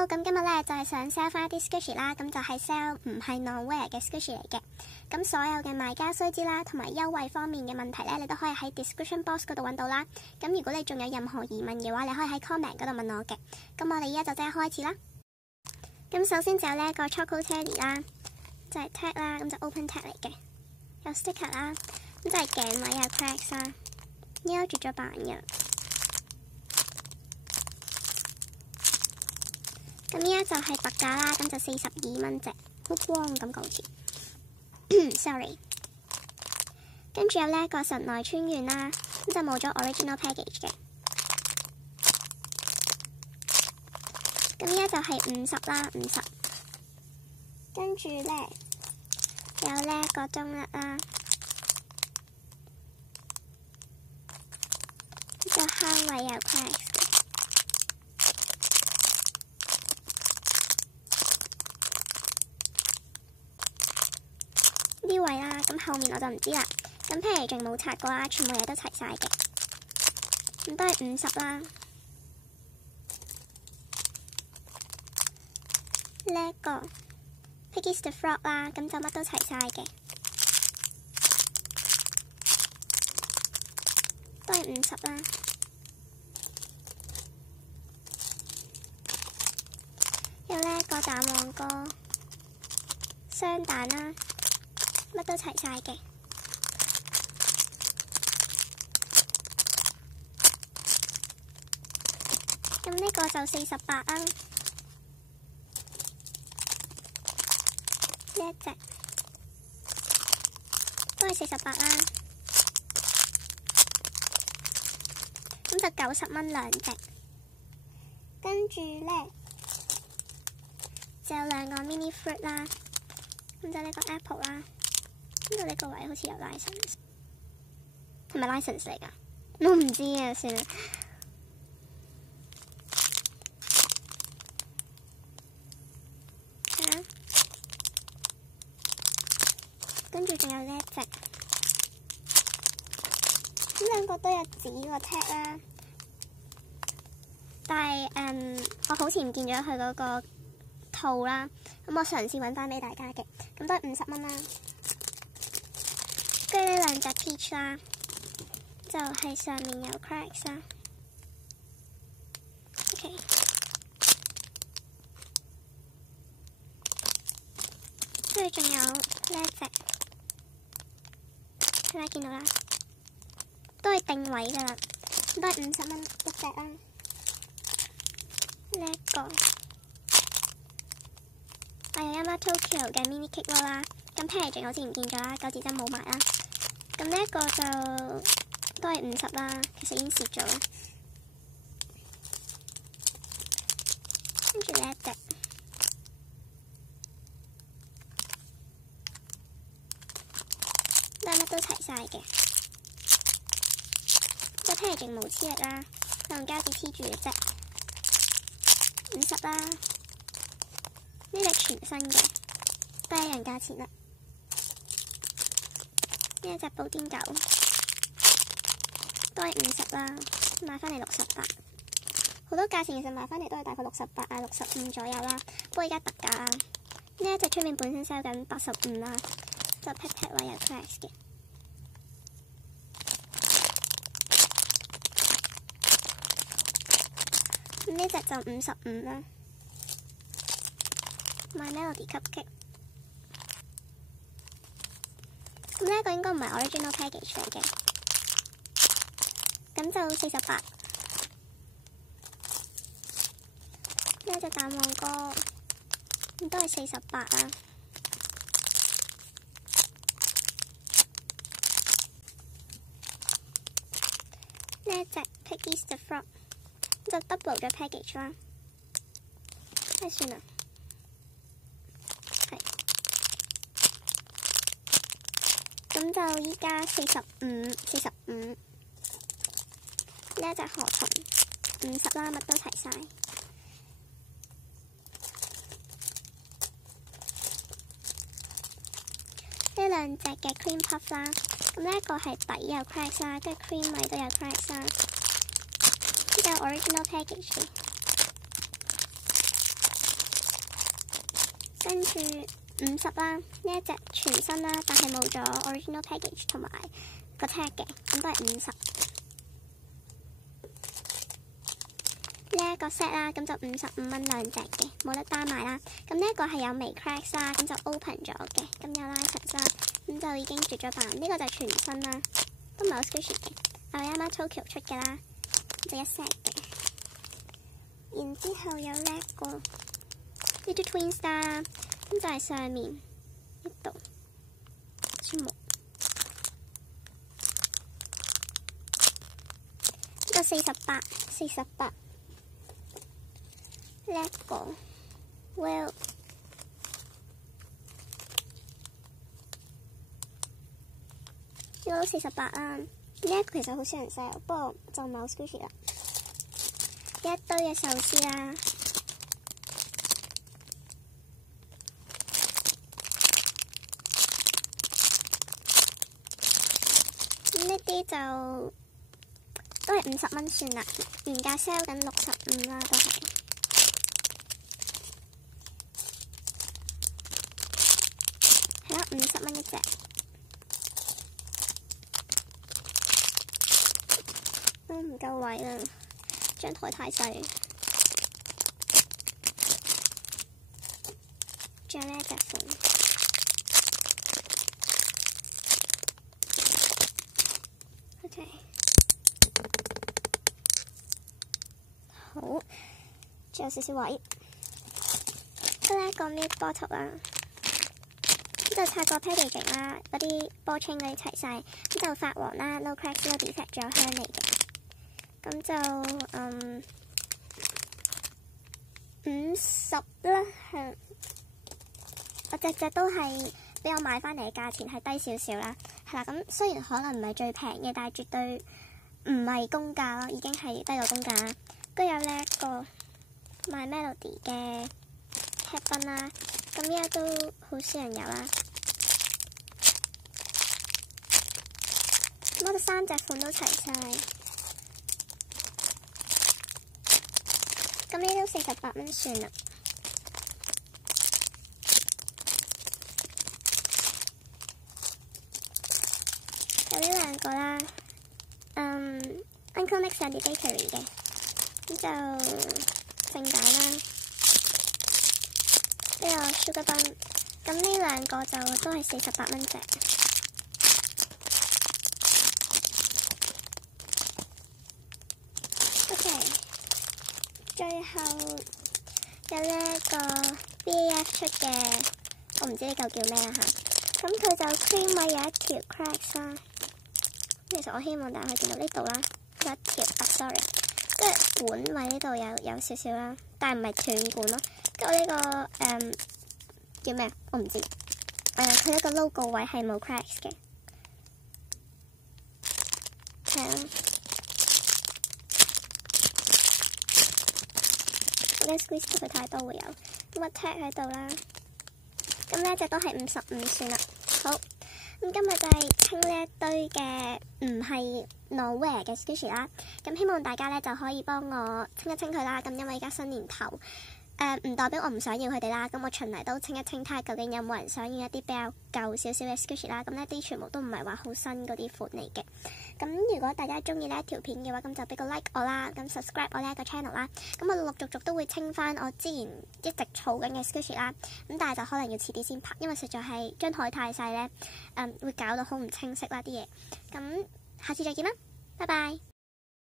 Hello， 咁今日咧就係想 sell 翻一啲 Squishy 啦，咁就係 sell 唔係 non-wear 嘅 Squishy 嚟嘅。咁所有嘅賣家須知啦，同埋優惠方面嘅問題咧，你都可以喺 description box 嗰度揾到啦。咁如果你仲有任何疑問嘅話，你可以喺 comment 嗰度問我嘅。咁我哋依家就即刻開始啦。咁首先就有呢一個 Choco Teddy 啦，就係 tag 啦，咁就 open tag 嚟嘅，有 sticker 啦，咁就係頸位有 cracks 啦，依家絕咗版嘅。咁依家就係特價啦，咁就42蚊隻，好光咁好似。Sorry。跟住有呢一個神奈川縣啦，咁就冇咗 original package 嘅。咁依家就係50啦，50。跟住咧有呢一個中粒啦，就坑位有 cracks 嘅。呢位啦，咁後面我就唔知啦。咁 packaging 冇拆過啦，全部嘢都齊晒嘅。咁都係50啦。呢一個 Piggies the Frog 啦，咁就乜都齊晒嘅，都係50啦。有呢一個蛋黃哥雙蛋啦。乜都齊晒嘅，咁呢個就48啦，呢一隻都係48啦，咁就90蚊兩隻，跟住呢，就有2個 mini fruit 啦，咁就呢個 apple 啦。呢個位好似有 license， 係咪 license 嚟㗎？我唔知啊，算啦。係啊，跟住仲有呢一隻，咁兩個都有紙個 tag 啦，但係我好似唔見咗佢嗰個套啦，咁我嘗試揾翻俾大家嘅，咁都係50蚊啦。跟住呢兩隻 peach 啦，就係上面有 cracks 啦。OK， 跟住仲有呢一隻，大家見到啦，都係定位噶啦，都係50蚊一隻啦。呢一個Ayayama Tokyo 嘅 mini cake roll啦，咁 packaging 好似唔見咗啦，9字針冇埋啦。咁呢一個就都係50啦，其實已經蝕咗。跟住呢一隻，乜都齊晒嘅，個 packaging 冇黐力啦，用膠紙黐住嘅啫。50啦，呢隻全新嘅，都係一樣價錢啦。呢一隻布丁狗都係50啦，買返嚟68，好多價錢其實買返嚟都係大概68啊65左右啦，不過而家特價啦。呢一隻出面本身 sell 緊85啦，就 pat 位有 cracks 嘅。咁呢隻就55啦，買 Melody Cupcake。咁呢一個應該唔係 original package 嚟嘅，咁就48。呢一隻蛋黃哥，咁都係48啦。呢一隻 Piggies the Frog 就 double 咗 package 啦，唉算啦。咁就依家45，呢一隻河蟲50啦，乜都齊晒。呢兩隻嘅 cream puff 啦，咁呢一個係底有 cracks 啦，跟住 cream 位都有 cracks 啦，呢個 original package 嘅。跟住50啦，呢一隻全新啦，但係冇咗 original package 同埋個 tag 嘅，咁都係50。呢一個 set 啦，咁就55蚊兩隻嘅，冇得單買啦。咁呢一個係有微 cracks 啦，咁就 open 咗嘅，咁有拉繩啦，咁就已經絕咗版。呢個就係全新啦，都唔係好 squishy 嘅，係啱啱 Tokyo 出嘅啦，就一 set 嘅。然之後有呢一個 Little Twin Star 啦，咁就係上面呢度樹木。呢個48。呢一個 Well 呢個都48啊！呢一個其實好少人 sell，不過就唔係好 squishy 啦。一堆嘅壽司啦，咁呢啲就都係50蚊算啦，原價 sell 緊65啦，都係。係啦，50蚊一隻，都唔夠位啦，張台太細。仲有呢一隻款，好，仲有少少位。得啦，個 milk bottle 啦，呢就拆個 packaging 啦，嗰啲波清嗰啲齊晒，咁就發黃啦 ，no cracks，no defect，仲有香味嘅。咁就50啦，係。我隻都係俾我買翻嚟嘅價錢係低少少啦，係啦。咁雖然可能唔係最平嘅，但係絕對唔係公價咯，已經係低過公價啦。都有呢一個 My Melody 嘅 headphone 啦，咁依家都好少人有啦。咁我哋3隻款都齊晒，咁呢都48蚊算啦。有呢兩個啦，Uncle Nick's and Bakery 嘅，咁就聖誕啦，呢個 Sugar Bun，咁呢兩個就都係48蚊隻。OK， 最後有呢一個 BAF 出嘅，我唔知呢嚿叫咩啦嚇，咁佢就 cream 位有一條 cracks 啦。其實我希望大家可以見到呢度啦，有一條sorry， 跟住管位呢度有少少啦，但係唔係斷管咯。跟住我呢個叫咩？我唔知。佢一個 logo 位係冇 cracks 嘅，係啊。我驚 squeeze 佢太多會有，咁我 tag 喺度啦。咁呢隻都係55算啦。好。咁今日就係清呢一堆嘅唔係 non-wear 嘅 squishy 啦，咁希望大家咧就可以幫我清一清佢啦。咁因為而家新年頭，唔代表我唔想要佢哋啦。咁我循例都清一清睇下究竟有冇人想要一啲比較舊少少嘅 squishy 啦。咁呢啲全部都唔係話好新嗰啲款嚟嘅。咁如果大家中意呢一條片嘅話，咁就俾個 like 我啦，咁 subscribe 我呢一個 channel 啦。咁我陸續都會清翻我之前一直儲緊嘅 squishy 啦。咁但係就可能要遲啲先拍，因為實在係張台太細咧，會搞到好唔清晰啦啲嘢。咁下次再見啦，拜拜。